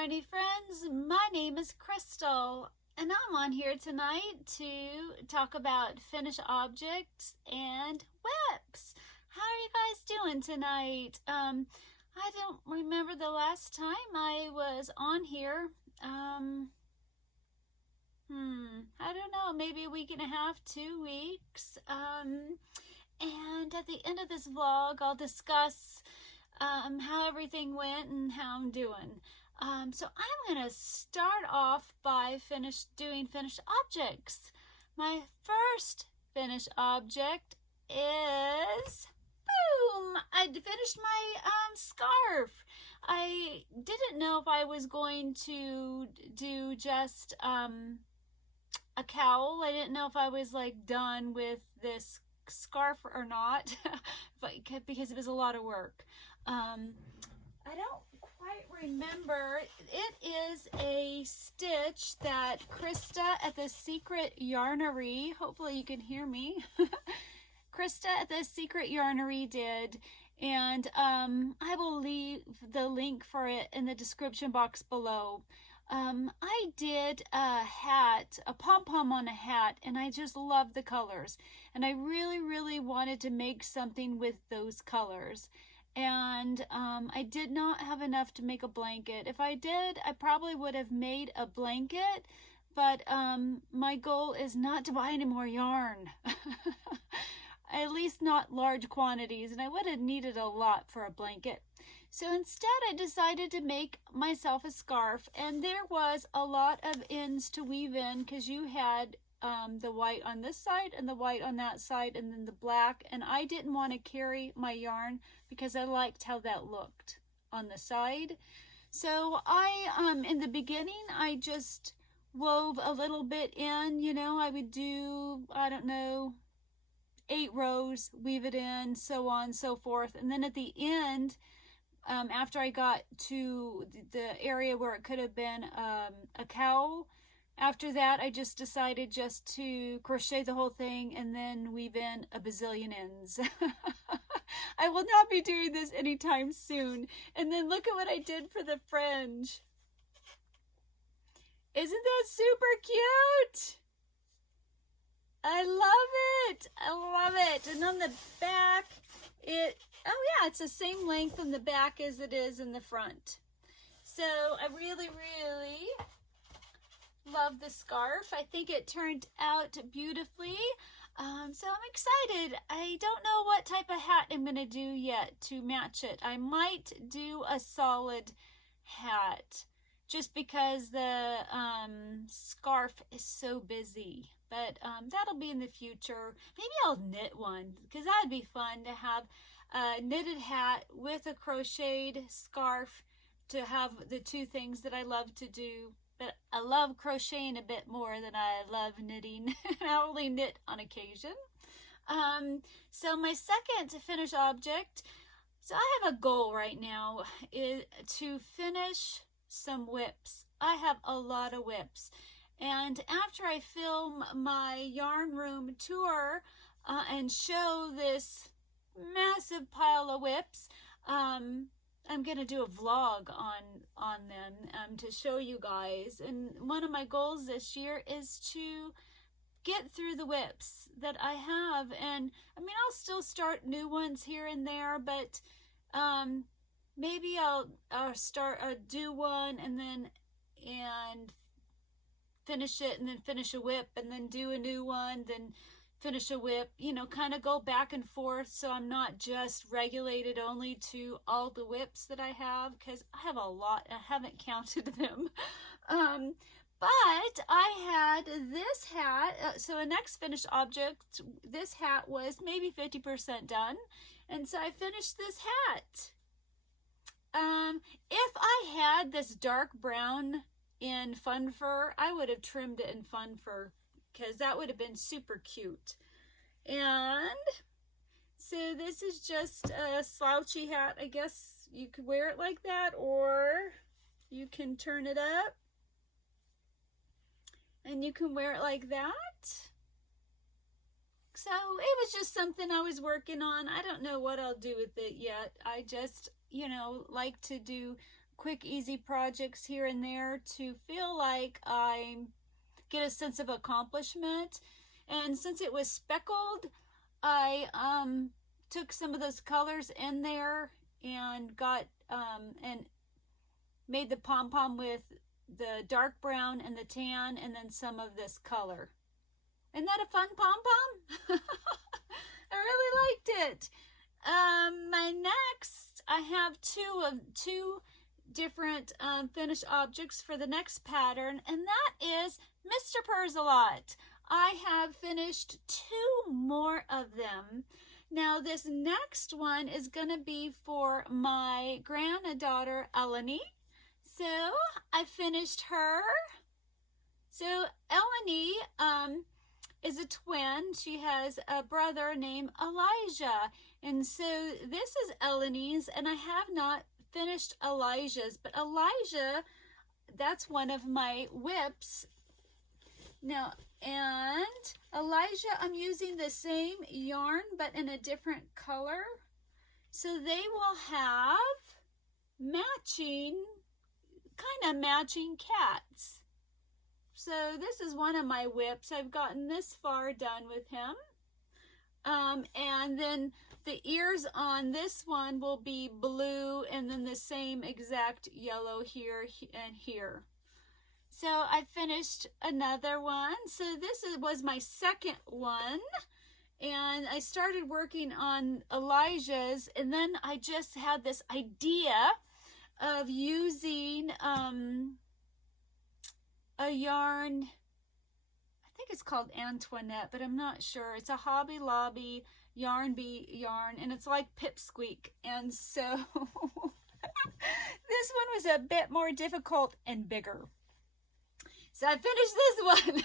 Yarny friends, my name is Crystal and I'm on here tonight to talk about finished objects and WIPS. How are you guys doing tonight? I don't remember the last time I was on here. I don't know, maybe a week and a half, 2 weeks. And at the end of this vlog, I'll discuss how everything went and how I'm doing. So I'm going to start off by doing finished objects. My first finished object is, boom, I finished my scarf. I didn't know if I was going to do just a cowl. I didn't know if I was like done with this scarf or not, but because it was a lot of work. I don't quite remember. It is a stitch that Krista at the Secret Yarnery, hopefully you can hear me, Krista at the Secret Yarnery did, and I will leave the link for it in the description box below. I did a hat, a pom-pom on a hat, and I just love the colors. And I really wanted to make something with those colors. And I did not have enough to make a blanket. If I did, I probably would have made a blanket, but my goal is not to buy any more yarn. At least not large quantities, and I would have needed a lot for a blanket. So instead I decided to make myself a scarf, and there was a lot of ends to weave in because you had the white on this side and the white on that side and then the black, and I didn't want to carry my yarn because I liked how that looked on the side. So I in the beginning I just wove a little bit in, you know, I would do, I don't know, 8 rows, weave it in, so on, so forth. And then at the end, after I got to the area where it could have been a cowl, after that I just decided just to crochet the whole thing and then weave in a bazillion ends. I will not be doing this anytime soon. And then look at what I did for the fringe. Isn't that super cute? I love it. I love it. And on the back, oh yeah, it's the same length on the back as it is in the front. So I really love the scarf. I think it turned out beautifully. So I'm excited. I don't know what type of hat I'm going to do yet to match it. I might do a solid hat just because the scarf is so busy. But that'll be in the future. Maybe I'll knit one because that'd be fun to have a knitted hat with a crocheted scarf to have the two things that I love to do. But I love crocheting a bit more than I love knitting. I only knit on occasion. So my second finished object, so I have a goal right now, is to finish some WIPS. I have a lot of WIPS. And after I film my yarn room tour and show this massive pile of WIPS, I'm going to do a vlog on them to show you guys. And one of my goals this year is to get through the WIPS that I have. And I mean, I'll still start new ones here and there, but maybe I'll do one and finish it and then finish a WIP and then do a new one, then finish a WIP, you know, kind of go back and forth so I'm not just regulated only to all the WIPs that I have, because I have a lot. I haven't counted them. But I had this hat, so a next finished object, this hat was maybe 50% done, and so I finished this hat. If I had this dark brown in fun fur, I would have trimmed it in fun fur because that would have been super cute. And so this is just a slouchy hat. I guess you could wear it like that, or you can turn it up and you can wear it like that. So it was just something I was working on. I don't know what I'll do with it yet. I just, you know, like to do quick, easy projects here and there to feel like I get a sense of accomplishment. And since it was speckled, I took some of those colors in there and got and made the pom-pom with the dark brown and the tan, and then some of this color. Isn't that a fun pom-pom? I really liked it. My next, I have two different finished objects for the next pattern, and that is Mr. Persalot. I have finished 2 more of them. Now this next one is going to be for my granddaughter Eleni. So I finished her. So Eleni is a twin. She has a brother named Elijah. And so this is Eleni's, and I have not finished Elijah's, but Elijah, that's one of my WIPS. Now, and Elijah, I'm using the same yarn, but in a different color. So they will have matching, kind of matching cats. So this is one of my WIPS. I've gotten this far done with him. And then the ears on this one will be blue, and then the same exact yellow here and here. So I finished another one. So this was my second one. And I started working on Elijah's, and then I just had this idea of using a yarn. I think it's called Antoinette, but I'm not sure. It's a Hobby Lobby yarn bee yarn, and it's like Pipsqueak. And so this one was a bit more difficult and bigger. So I finished this one.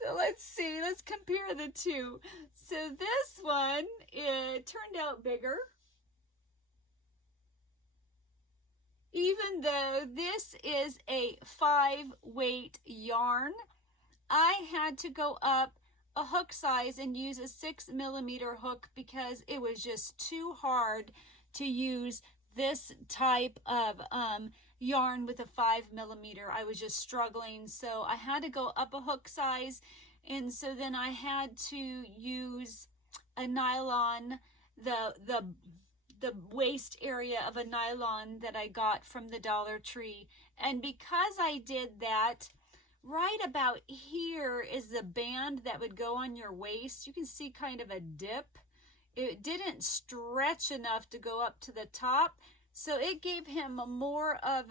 So let's see, let's compare the two. So this one, it turned out bigger. Even though this is a 5-weight yarn, I had to go up a hook size and use a 6mm hook because it was just too hard to use this type of yarn with a 5mm. I was just struggling, so I had to go up a hook size, and so then I had to use a nylon, the waist area of a nylon that I got from the Dollar Tree. And because I did that, right about here is the band that would go on your waist. You can see kind of a dip. It didn't stretch enough to go up to the top, so it gave him more of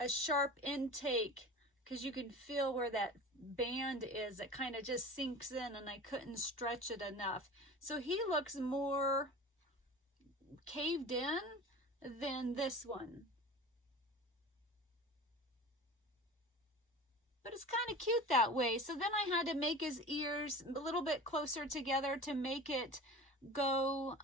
a sharp intake, because you can feel where that band is. It kind of just sinks in, and I couldn't stretch it enough. So he looks more caved in than this one. But it's kind of cute that way. So then I had to make his ears a little bit closer together to make it go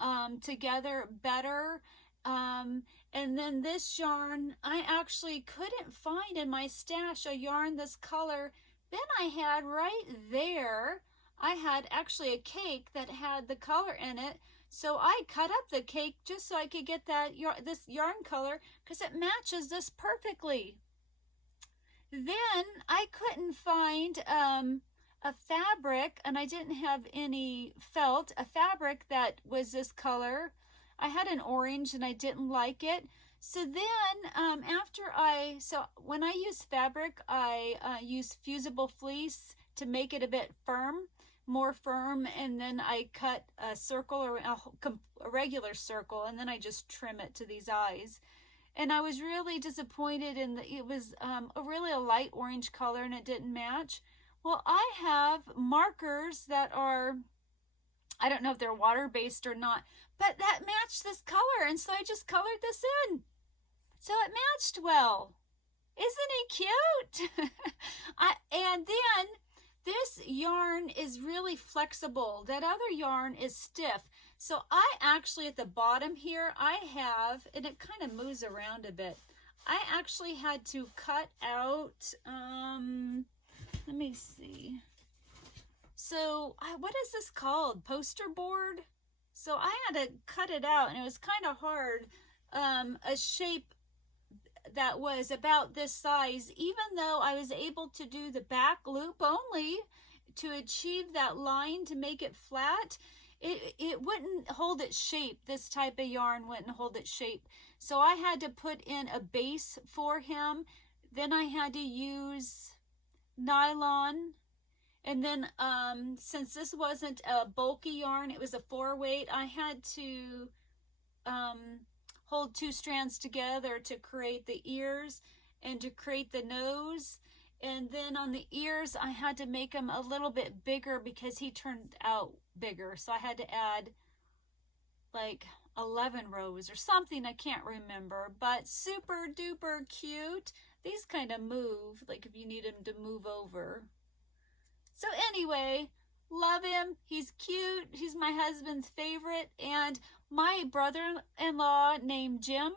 together better. And then this yarn, I actually couldn't find in my stash a yarn this color. Then I had right there, I had actually a cake that had the color in it. So I cut up the cake just so I could get that this yarn color, because it matches this perfectly. Then I couldn't find a fabric, and I didn't have any felt, a fabric that was this color. I had an orange and I didn't like it. So then when I use fabric, I use fusible fleece to make it a bit firm, more firm, and then I cut a circle, or a regular circle, and then I just trim it to these eyes. And I was really disappointed in that it was really a light orange color and it didn't match. Well, I have markers that are, I don't know if they're water-based or not, but that matched this color, and so I just colored this in. So it matched well. Isn't he cute? And then this yarn is really flexible. That other yarn is stiff. So I actually, at the bottom here, I have, and it kind of moves around a bit, I actually had to cut out, let me see. So what is this called? Poster board? So I had to cut it out, and it was kind of hard a shape that was about this size, even though I was able to do the back loop only to achieve that line to make it flat. It wouldn't hold its shape. This type of yarn wouldn't hold its shape. So I had to put in a base for him. Then I had to use nylon. And then since this wasn't a bulky yarn, it was a 4-weight, I had to hold 2 strands together to create the ears and to create the nose. And then on the ears, I had to make them a little bit bigger because he turned out bigger. So I had to add like 11 rows or something. I can't remember, but super duper cute. These kind of move, like if you need him to move over. So anyway, love him. He's cute. He's my husband's favorite. And my brother-in-law named Jim,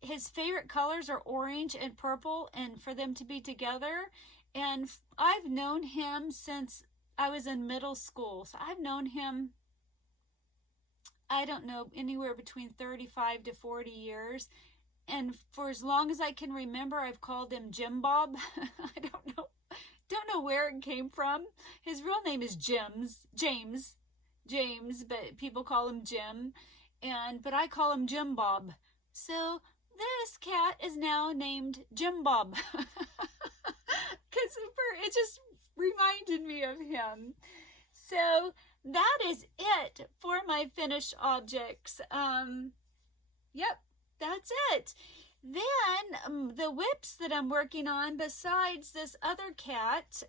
his favorite colors are orange and purple, and for them to be together. And I've known him since I was in middle school. So I've known him, I don't know, anywhere between 35 to 40 years. And for as long as I can remember, I've called him Jim Bob. I don't know where it came from. His real name is James, but people call him Jim. But I call him Jim Bob. So this cat is now named Jim Bob. Because it just reminded me of him. So that is it for my finished objects. Yep, that's it. Then the WIPS that I'm working on, besides this other cat,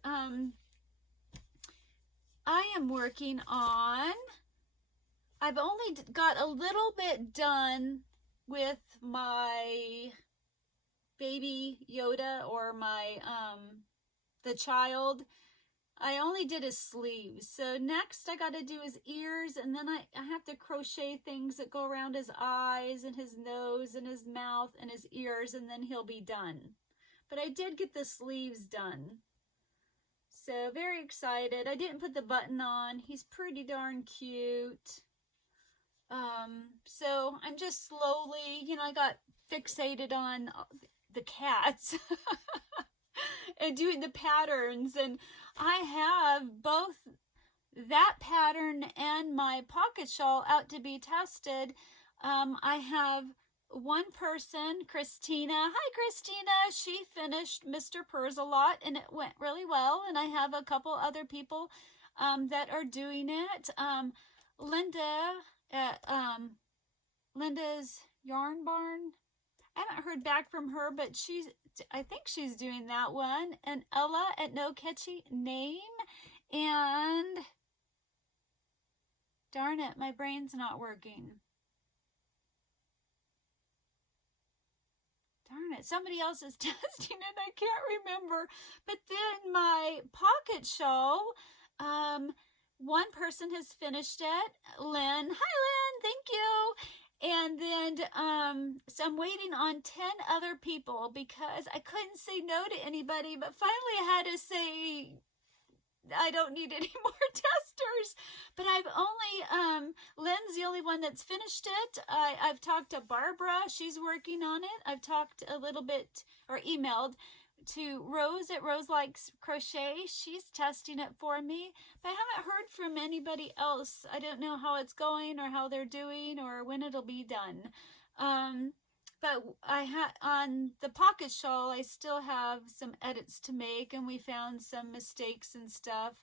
I am working on, I've only got a little bit done with my baby Yoda, or my, the child. I only did his sleeves. So next I got to do his ears, and then I have to crochet things that go around his eyes and his nose and his mouth and his ears, and then he'll be done. But I did get the sleeves done. So very excited. I didn't put the button on. He's pretty darn cute. So I'm just slowly, I got fixated on the cats and doing the patterns, and I have both that pattern and my pocket shawl out to be tested. I have one person, Christina. Hi, Christina. She finished Mr. Purrs a lot, and it went really well. And I have a couple other people that are doing it. Linda at Linda's Yarn Barn. I haven't heard back from her, but I think she's doing that one. And Ella at No Catchy Name. And darn it, my brain's not working. Darn it, somebody else is testing it. I can't remember. But then my pocket shawl, one person has finished it. Lynn. Hi, Lynn. Thank you. And then, so I'm waiting on 10 other people because I couldn't say no to anybody, but finally I had to say I don't need any more testers. But I've only, Lynn's the only one that's finished it. I've talked to Barbara. She's working on it. I've talked a little bit, or emailed to Rose at Rose Likes Crochet. She's testing it for me, but I haven't heard from anybody else. I don't know how it's going or how they're doing or when it'll be done. But on the pocket shawl, I still have some edits to make, and we found some mistakes and stuff.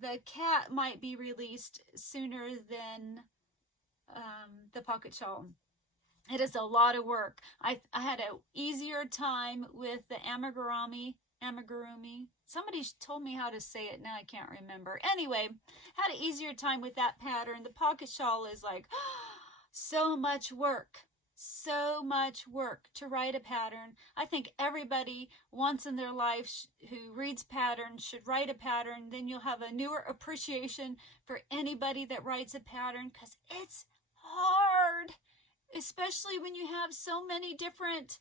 The cat might be released sooner than the pocket shawl. It is a lot of work. I had an easier time with the amigurumi. Somebody told me how to say it. Now I can't remember. Anyway, had an easier time with that pattern. The pocket shawl is like so much work. So much work to write a pattern. I think everybody once in their life who reads patterns should write a pattern. Then you'll have a newer appreciation for anybody that writes a pattern, because it's hard. Especially when you have so many different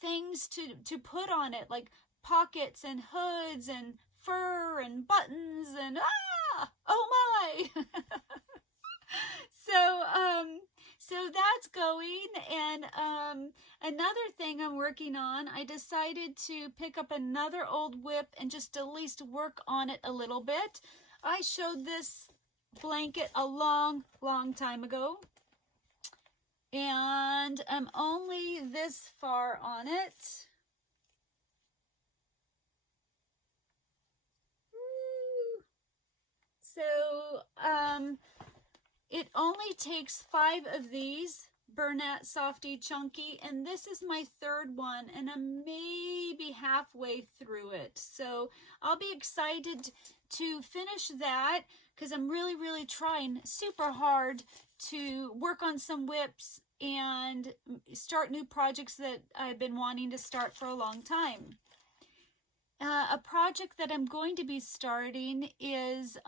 things to put on it, like pockets and hoods and fur and buttons and oh my. So that's going. And another thing I'm working on, I decided to pick up another old WIP and just at least work on it a little bit. I showed this blanket a long time ago, and I'm only this far on it. So it only takes 5 of these Bernat Softy Chunky, and this is my 3rd one, and I'm maybe halfway through it. So I'll be excited to finish that because I'm really trying super hard to work on some WIPs and start new projects that I've been wanting to start for a long time. A project that I'm going to be starting is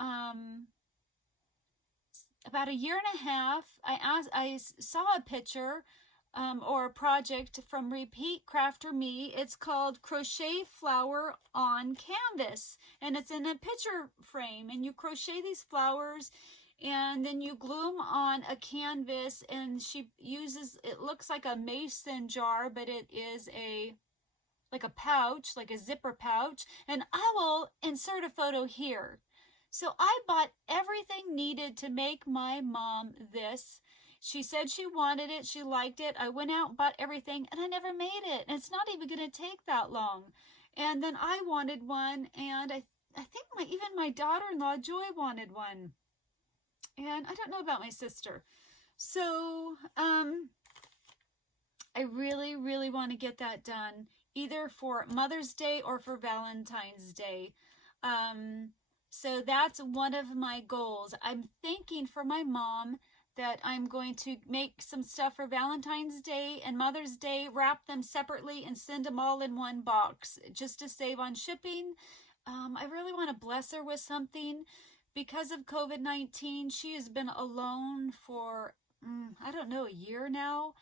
about a year and a half. I saw a picture or a project from Repeat Crafter Me. It's called Crochet Flower on Canvas, and it's in a picture frame, and you crochet these flowers and then you glue them on a canvas, and she uses, it looks like a mason jar, but it is like a pouch, like a zipper pouch, and I will insert a photo here. So I bought everything needed to make my mom this. She said she wanted it, she liked it. I went out and bought everything, and I never made it. And it's not even going to take that long. And then I wanted one, and I think even my daughter-in-law Joy wanted one. And I don't know about my sister. So I really want to get that done, either for Mother's Day or for Valentine's Day. So that's one of my goals. I'm thinking for my mom that I'm going to make some stuff for Valentine's Day and Mother's Day, wrap them separately and send them all in one box just to save on shipping. I really want to bless her with something. Because of COVID-19, she has been alone for, I don't know, a year now.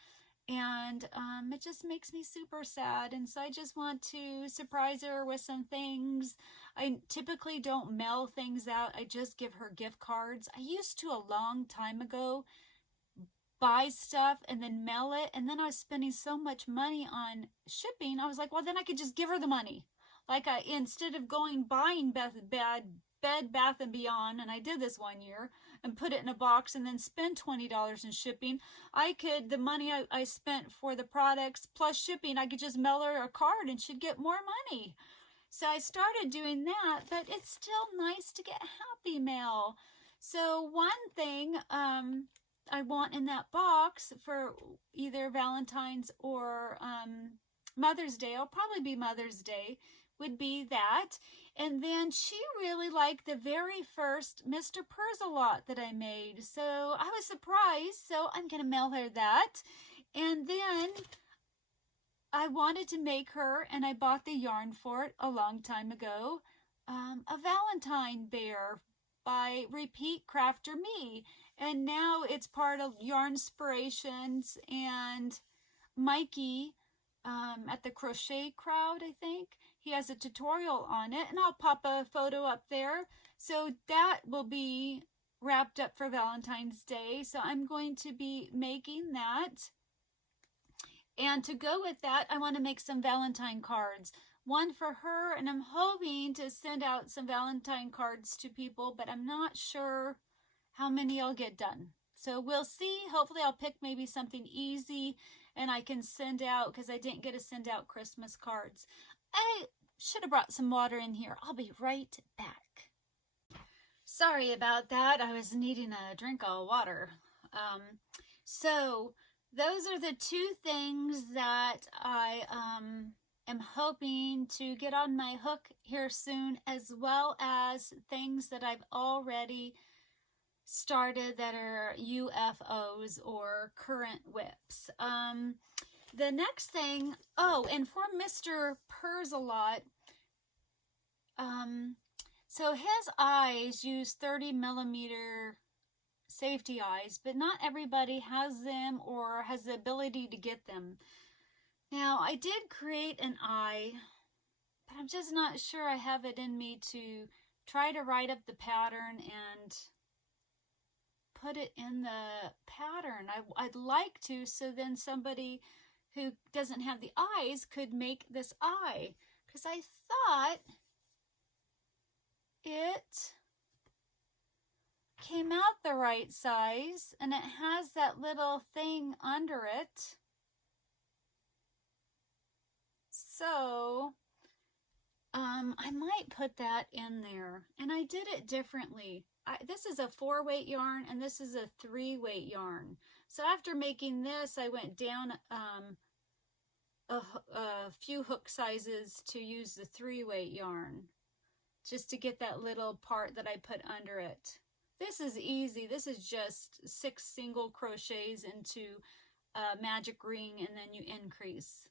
And it just makes me super sad. And so I just want to surprise her with some things. I typically don't mail things out. I just give her gift cards. I used to a long time ago buy stuff and then mail it. And then I was spending so much money on shipping. I was like, well, then I could just give her the money. Like instead of buying Bed Bath & Beyond, and I did this one year, and put it in a box and then spend $20 in shipping, the money I spent for the products plus shipping, I could just mail her a card and she'd get more money. So I started doing that, but it's still nice to get happy mail. So one thing I want in that box for either Valentine's or Mother's Day, it'll probably be Mother's Day, would be that. And then she really liked the very first Mr. Persalot that I made. So I was surprised, so I'm going to mail her that. And then I wanted to make her, and I bought the yarn for it a long time ago, a Valentine bear by Repeat Crafter Me. And now it's part of Yarnspirations, and Mikey at the Crochet Crowd, I think. He has a tutorial on it, and I'll pop a photo up there. So that will be wrapped up for Valentine's Day. So I'm going to be making that. And to go with that, I want to make some Valentine cards. One for her, and I'm hoping to send out some Valentine cards to people, but I'm not sure how many I'll get done. So we'll see. Hopefully I'll pick maybe something easy and I can send out, because I didn't get to send out Christmas cards. I should have brought some water in here. I'll be right back. Sorry about that. I was needing a drink of water. So those are the 2 things that I am hoping to get on my hook here soon, as well as things that I've already started that are UFOs or current WIPs. The next thing, and for Mr. Persalot, so his eyes use 30mm safety eyes, but not everybody has them or has the ability to get them. Now, I did create an eye, but I'm just not sure I have it in me to try to write up the pattern and put it in the pattern. I'd like to, so then somebody who doesn't have the eyes could make this eye, because I thought it came out the right size, and it has that little thing under it. So I might put that in there, and I did it differently. This is a 4-weight yarn, and this is a 3-weight yarn. So after making this, I went down a few hook sizes to use the 3-weight yarn, just to get that little part that I put under it. This is easy. This is just 6 single crochets into a magic ring, and then you increase.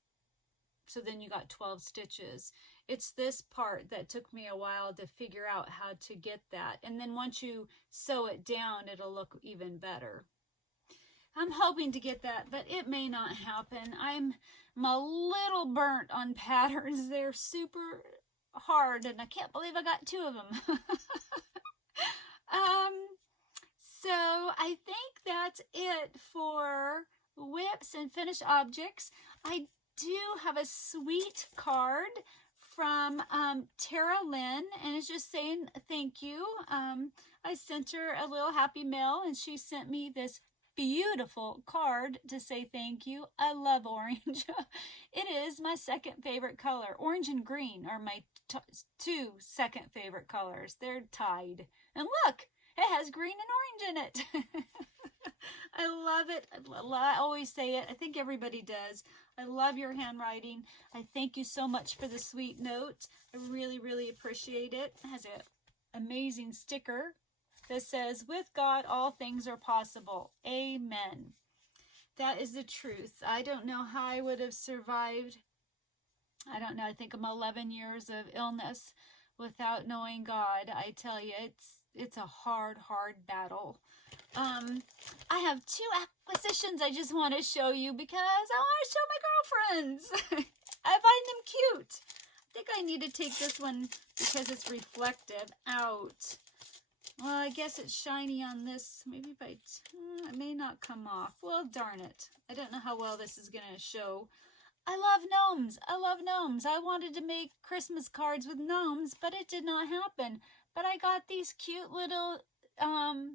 So then you got 12 stitches. It's this part that took me a while to figure out how to get that. And then once you sew it down, it'll look even better. I'm hoping to get that, but it may not happen. I'm a little burnt on patterns. They're super hard, and I can't believe I got 2 of them. So I think that's it for WIPS and finished objects. I do have a sweet card from Tara Lynn, and it's just saying thank you. I sent her a little happy mail, and she sent me this beautiful card to say thank you. I love orange. It is my second favorite color. Orange and green are my 2 second favorite colors. They're tied. And look, it has green and orange in it. I love it. I always say it. I think everybody does. I love your handwriting. I thank you so much for the sweet note. I really, really appreciate it. It has an amazing sticker that says, "With God, all things are possible. Amen." That is the truth. I don't know how I would have survived. I don't know. I think I'm 11 years of illness without knowing God. I tell you, it's a hard, hard battle. I have 2 acquisitions I just want to show you because I want to show my girlfriends. I find them cute. I think I need to take this one because it's reflective out. Well, I guess it's shiny on this. Maybe if it may not come off. Well, darn it. I don't know how well this is going to show. I love gnomes. I love gnomes. I wanted to make Christmas cards with gnomes, but it did not happen. But I got these cute little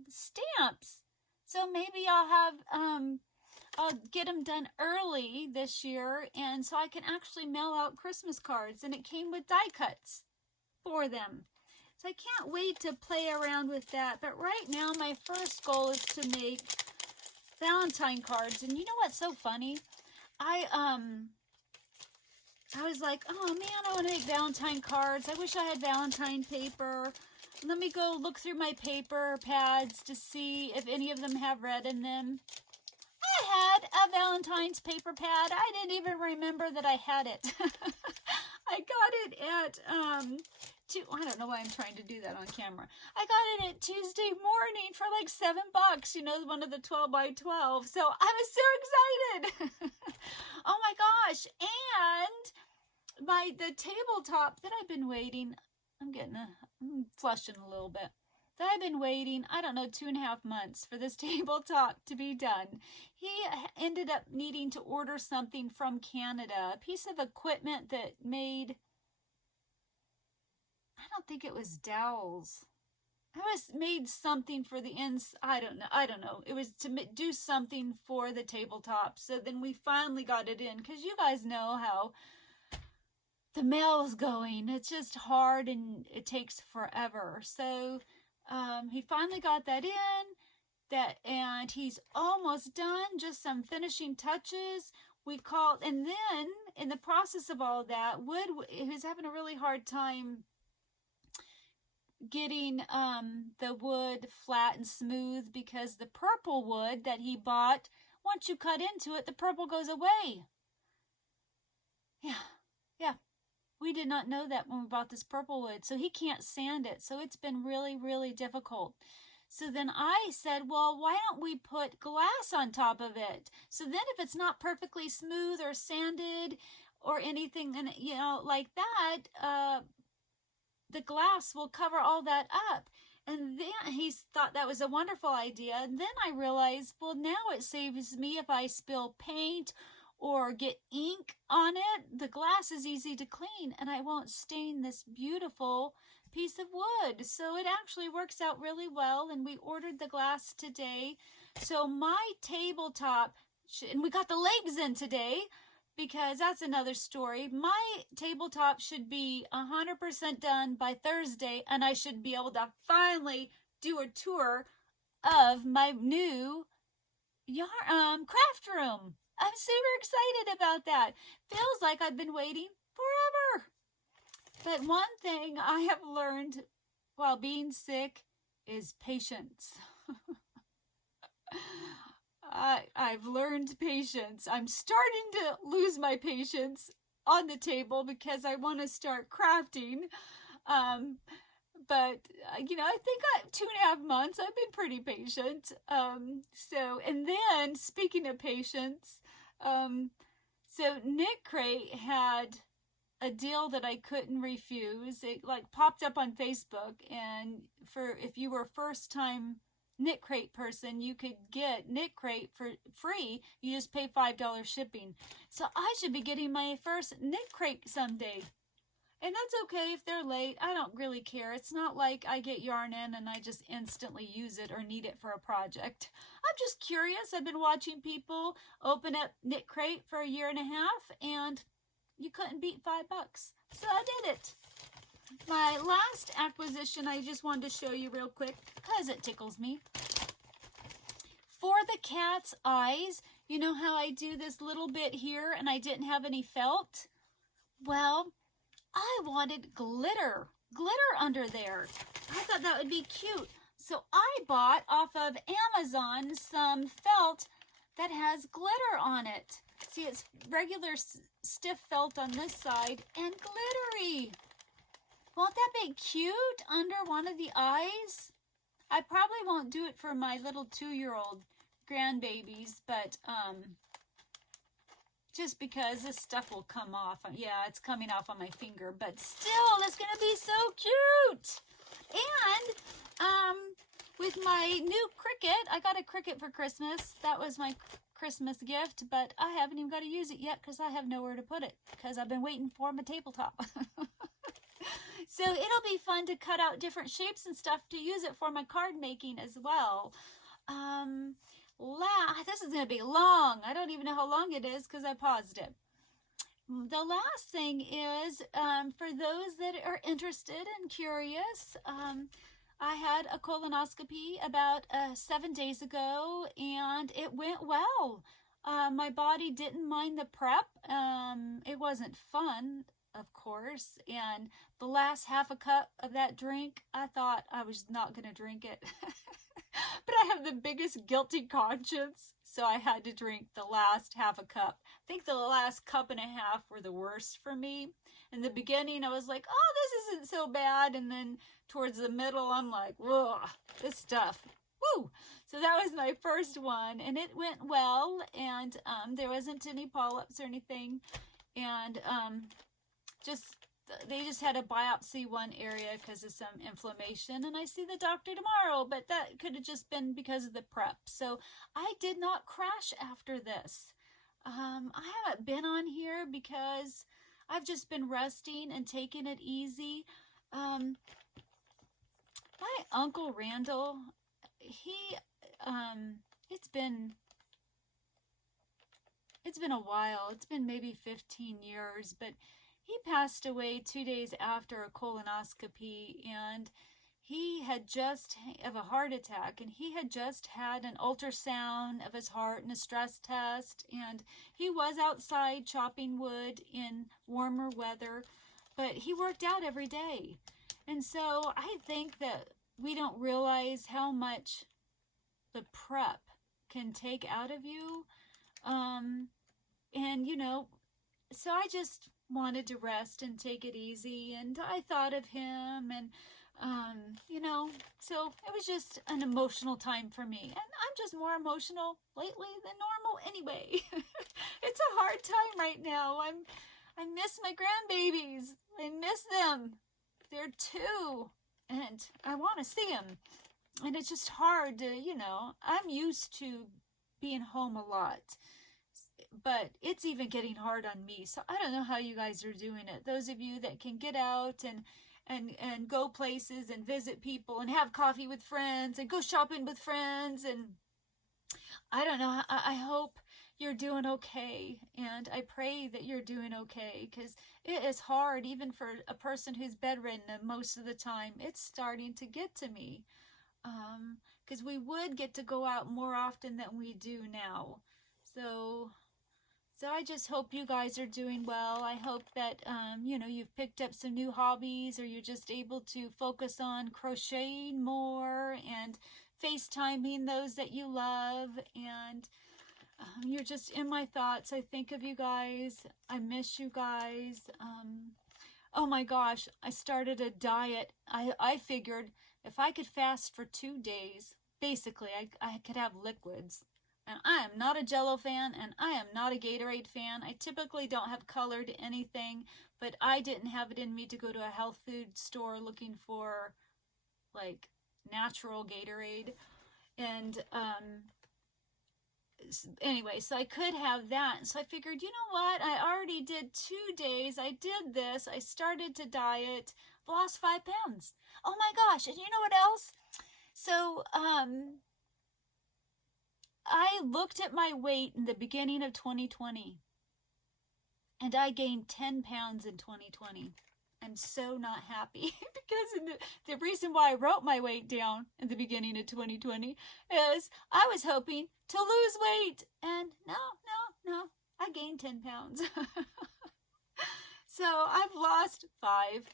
stamps. So maybe I'll get them done early this year, and so I can actually mail out Christmas cards. And it came with die cuts for them. So I can't wait to play around with that. But right now, my first goal is to make Valentine cards. And you know what's so funny? I was like, oh man, I want to make Valentine cards. I wish I had Valentine paper. Let me go look through my paper pads to see if any of them have red in them. I had a Valentine's paper pad. I didn't even remember that I had it. I got it at, I don't know why I'm trying to do that on camera. I got it at Tuesday morning for like $7, you know, one of the 12 by 12. So I was so excited. Oh my gosh. And the tabletop that I've been waiting, I'm flushing a little bit. That I've been waiting, I don't know, 2.5 months for this tabletop to be done. He ended up needing to order something from Canada, a piece of equipment that made, I don't think it was dowels. It was made something for the ends. I don't know. It was to do something for the tabletop. So then we finally got it in, because you guys know how the mail is going. It's just hard and it takes forever. So he finally got that in, and he's almost done, just some finishing touches. We called, and then in the process of all that, he was having a really hard time getting the wood flat and smooth, because the purple wood that he bought, once you cut into it, the purple goes away. Yeah. We did not know that when we bought this purple wood, so he can't sand it. So it's been really, really difficult. So then I said, well, why don't we put glass on top of it? So then if it's not perfectly smooth or sanded or anything, and like that, the glass will cover all that up. And then he thought that was a wonderful idea. And then I realized, well, now it saves me if I spill paint or get ink on it. The glass is easy to clean and I won't stain this beautiful piece of wood. So it actually works out really well, and we ordered the glass today. So my tabletop, and we got the legs in today, because that's another story. My tabletop should be 100% done by Thursday, and I should be able to finally do a tour of my new craft room. I'm super excited about that. Feels like I've been waiting forever. But one thing I have learned while being sick is patience. I've learned patience. I'm starting to lose my patience on the table because I want to start crafting. But, you know, I think 2.5 months, I've been pretty patient. And then, speaking of patience, so Knit Crate had a deal that I couldn't refuse. It like popped up on Facebook, and if you were a first-time Knit Crate person, you could get Knit Crate for free. You just pay $5 shipping. So I should be getting my first Knit Crate someday. And that's okay if they're late. I don't really care. It's not like I get yarn in and I just instantly use it or need it for a project. I'm just curious. I've been watching people open up Knit Crate for 1.5 years, and you couldn't beat $5. So I did it. My last acquisition I just wanted to show you real quick because it tickles me. For the cat's eyes, you know how I do this little bit here and I didn't have any felt? Well, I wanted glitter under there. I thought that would be cute. So I bought off of Amazon some felt that has glitter on it. See, it's regular stiff felt on this side and glittery. Won't that be cute under one of the eyes? I probably won't do it for my little 2-year-old grandbabies, but just because this stuff will come off. Yeah, it's coming off on my finger, but still, it's going to be so cute. And with my new Cricut, I got a Cricut for Christmas. That was my Christmas gift, but I haven't even got to use it yet because I have nowhere to put it because I've been waiting for my tabletop. So it'll be fun to cut out different shapes and stuff to use it for my card making as well. This is going to be long. I don't even know how long it is because I paused it. The last thing is, for those that are interested and curious, I had a colonoscopy about 7 days ago, and it went well. My body didn't mind the prep. It wasn't fun, of course, and the last half a cup of that drink, I thought I was not going to drink it. But I have the biggest guilty conscience, so I had to drink the last half a cup. I think the last cup and a half were the worst for me. In the beginning, I was like, oh, this isn't so bad. And then towards the middle, I'm like, whoa, this stuff. Woo! So that was my first one, and it went well, and there wasn't any polyps or anything. And they just had to biopsy one area because of some inflammation, and I see the doctor tomorrow, but that could have just been because of the prep. So I did not crash after this. I haven't been on here because I've just been resting and taking it easy. My Uncle Randall, it's been a while. It's been maybe 15 years, but he passed away 2 days after a colonoscopy, and he had just of a heart attack, and he had just had an ultrasound of his heart and a stress test, and he was outside chopping wood in warmer weather, but he worked out every day. And so I think that we don't realize how much the prep can take out of you. And you know, so I just wanted to rest and take it easy, and I thought of him, and you know, so it was just an emotional time for me, and I'm just more emotional lately than normal anyway. It's a hard time right now. I miss my grandbabies. I miss them. They're 2, and I want to see them. And it's just hard to, you know, I'm used to being home a lot, but it's even getting hard on me. So I don't know how you guys are doing it. Those of you that can get out and go places and visit people and have coffee with friends and go shopping with friends, and I don't know, I hope you're doing okay, and I pray that you're doing okay, because it is hard even for a person who's bedridden most of the time. It's starting to get to me, because we would get to go out more often than we do now. So I just hope you guys are doing well. I hope that, you know, you've picked up some new hobbies, or you're just able to focus on crocheting more and FaceTiming those that you love. And you're just in my thoughts. I think of you guys. I miss you guys. Oh my gosh, I started a diet. I figured if I could fast for 2 days, basically I could have liquids. And I am not a Jell-O fan, and I am not a Gatorade fan. I typically don't have colored anything, but I didn't have it in me to go to a health food store looking for like natural Gatorade. And anyway, so I could have that. So I figured, you know what? I already did 2 days. I did this. I started to diet. I've lost 5 pounds. Oh my gosh. And you know what else? So, I looked at my weight in the beginning of 2020, and I gained 10 pounds in 2020. I'm so not happy, because the reason why I wrote my weight down in the beginning of 2020 is I was hoping to lose weight, and no, I gained 10 pounds. So I've lost 5.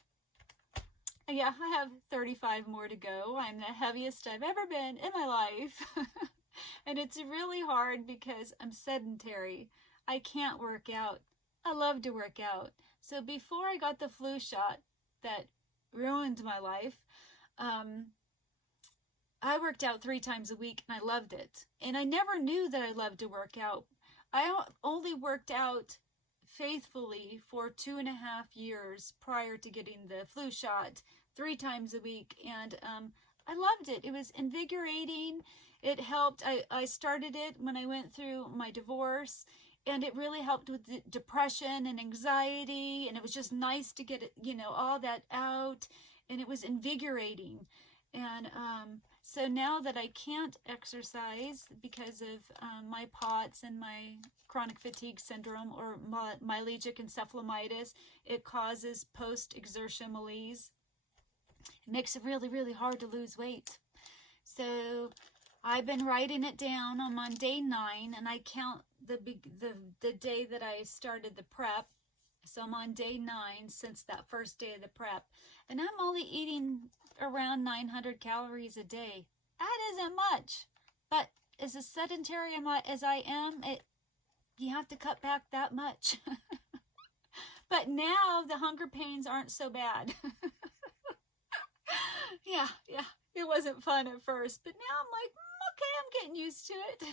Yeah, I have 35 more to go. I'm the heaviest I've ever been in my life. And it's really hard because I'm sedentary. I can't work out. I love to work out. So before I got the flu shot that ruined my life, I worked out 3 times a week, and I loved it. And I never knew that I loved to work out. I only worked out faithfully for 2.5 years prior to getting the flu shot, 3 times a week. And I loved it. It was invigorating. It helped. I started it when I went through my divorce, and it really helped with the depression and anxiety, and it was just nice to get it, you know, all that out, and it was invigorating. And so now that I can't exercise because of my POTS and my chronic fatigue syndrome, or myalgic encephalomyelitis, it causes post-exertion malaise. It makes it really, really hard to lose weight. So I've been writing it down. I'm on day 9, and I count the day that I started the prep. So I'm on day 9 since that first day of the prep. And I'm only eating around 900 calories a day. That isn't much. But as a sedentary as I am, you have to cut back that much. But now the hunger pains aren't so bad. Yeah. It wasn't fun at first, but now I'm like, okay, I'm getting used to it.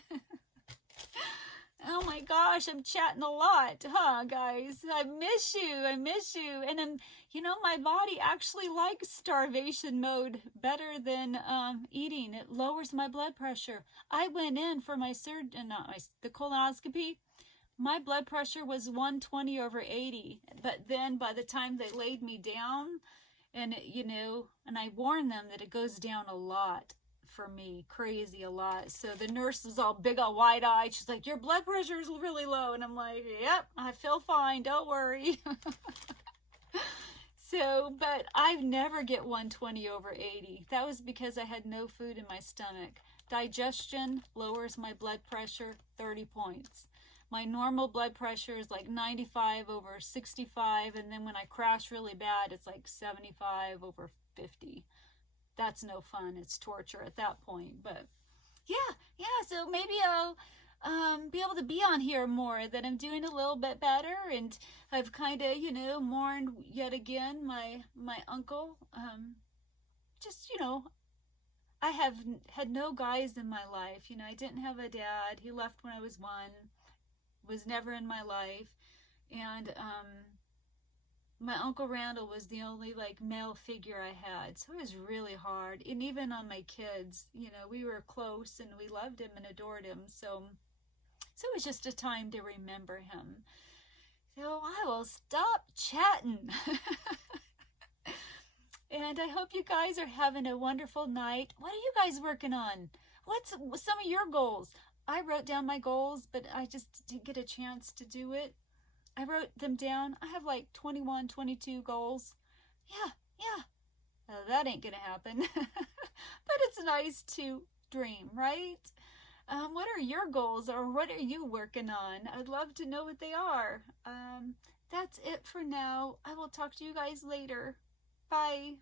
Oh my gosh, I'm chatting a lot, huh, guys? I miss you. And you know, my body actually likes starvation mode better than eating. It lowers my blood pressure. I went in for my the colonoscopy. My blood pressure was 120 over 80, but then by the time they laid me down, and you know, and I warned them that it goes down a lot for me, crazy a lot. So the nurse was all big, all wide-eyed. She's like, your blood pressure is really low. And I'm like, yep, I feel fine, don't worry. So, but I never get 120 over 80. That was because I had no food in my stomach. Digestion lowers my blood pressure 30 points. My normal blood pressure is like 95 over 65, and then when I crash really bad, it's like 75 over 50. That's no fun. It's torture at that point. But yeah, so maybe I'll be able to be on here more, that I'm doing a little bit better, and I've kind of, you know, mourned yet again my uncle. Just, you know, I have had no guys in my life. You know, I didn't have a dad. He left when I was 1. Was never in my life. And my Uncle Randall was the only like male figure I had, so it was really hard. And even on my kids, you know, we were close and we loved him and adored him, so it was just a time to remember him. So I will stop chatting. And I hope you guys are having a wonderful night. What are you guys working on? What's some of your goals? I wrote down my goals, but I just didn't get a chance to do it. I wrote them down. I have like 21, 22 goals. Yeah. That ain't gonna happen. But it's nice to dream, right? What are your goals, or what are you working on? I'd love to know what they are. That's it for now. I will talk to you guys later. Bye.